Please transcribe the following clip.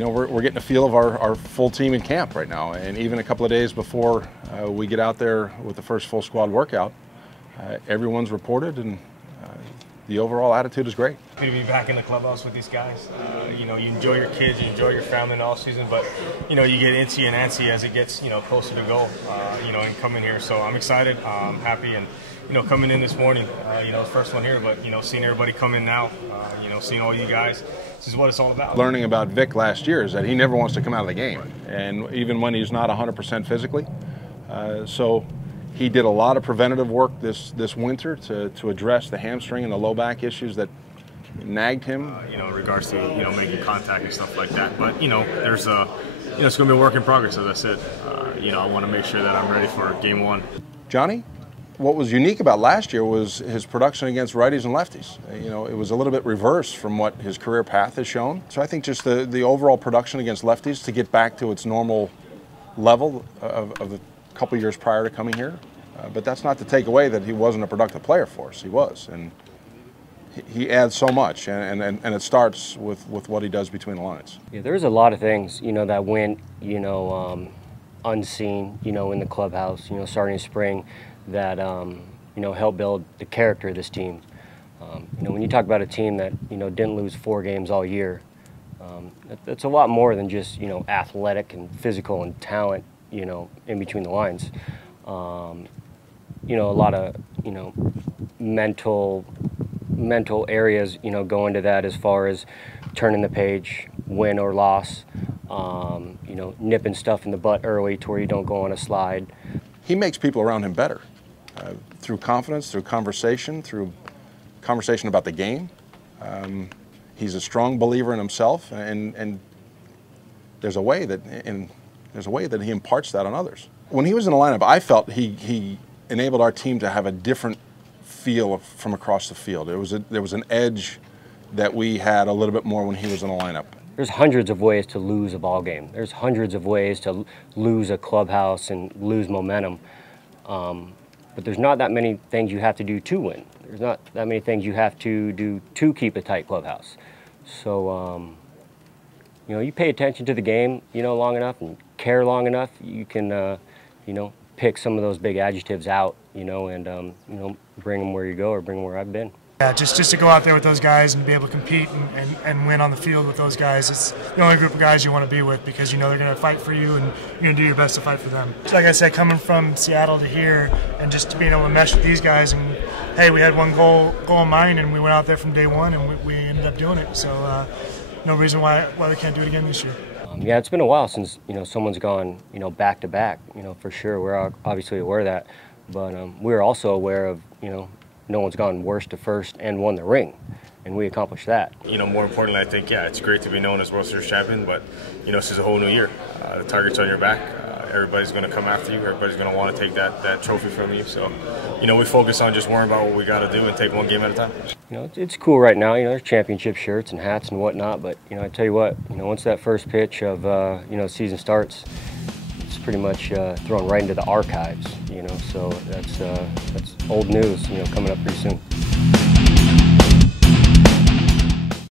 you know, we're getting a feel of our full team in camp right now, and even a couple of days before we get out there with the first full squad workout, everyone's reported, and the overall attitude is great. Good to be back in the clubhouse with these guys. You know, you enjoy your kids, you enjoy your family in the off season, but you know, you get antsy and antsy as it gets, you know, closer to goal. You know, and coming here, so I'm excited, I'm happy, and you know, coming in this morning, you know, first one here, but you know, seeing everybody come in now, you know, seeing all you guys. This is what it's all about. Learning about Vic last year is that he never wants to come out of the game, and even when he's not 100% physically. So he did a lot of preventative work this winter to address the hamstring and the low back issues that nagged him. You know, in regards to, you know, making contact and stuff like that. But you know, there's you know, it's going to be a work in progress, as I said. You know, I want to make sure that I'm ready for game one. Johnny, what was unique about last year was his production against righties and lefties. You know, it was a little bit reversed from what his career path has shown. So I think just the overall production against lefties to get back to its normal level of the couple years prior to coming here. But that's not to take away that he wasn't a productive player for us. He was, and he adds so much, and it starts with what he does between the lines. Yeah, there's a lot of things, you know, that went, you know, unseen, you know, in the clubhouse, you know, starting in spring, that, you know, helped build the character of this team. You know, when you talk about a team that, you know, didn't lose 4 games all year, that's a lot more than just, you know, athletic and physical and talent, you know, in between the lines. You know, a lot of, you know, mental areas, you know, go into that as far as turning the page, win or loss, you know, nipping stuff in the butt early to where you don't go on a slide. He makes people around him better through confidence, through conversation about the game. He's a strong believer in himself, and there's a way that he imparts that on others. When he was in the lineup, I felt he enabled our team to have a different feel from across the field. There was an edge that we had a little bit more when he was in the lineup. There's hundreds of ways to lose a ball game. There's hundreds of ways to lose a clubhouse and lose momentum. But there's not that many things you have to do to win. There's not that many things you have to do to keep a tight clubhouse. So, you know, you pay attention to the game, you know, long enough and care long enough, you can, you know, pick some of those big adjectives out, you know, and, you know, bring them where you go or bring them where I've been. Yeah, just to go out there with those guys and be able to compete and win on the field with those guys, it's the only group of guys you want to be with, because you know they're going to fight for you and you're going to do your best to fight for them. So like I said, coming from Seattle to here and just being able to mesh with these guys, and hey, we had one goal in mind and we went out there from day one and we ended up doing it. So no reason why we can't do it again this year. Yeah, it's been a while since, you know, someone's gone, you know, back to back, you know, for sure. We're obviously aware of that, but we're also aware of, you know, no one's gone worst to first and won the ring, and we accomplished that. You know, more importantly, I think, yeah, it's great to be known as World Series champion, but, you know, this is a whole new year. The target's on your back. Everybody's going to come after you. Everybody's going to want to take that trophy from you. So, you know, we focus on just worrying about what we got to do and take one game at a time. You know, it's cool right now. You know, there's championship shirts and hats and whatnot, but, you know, I tell you what, you know, once that first pitch of, you know, season starts, it's pretty much thrown right into the archives, you know, so that's old news, you know, coming up pretty soon.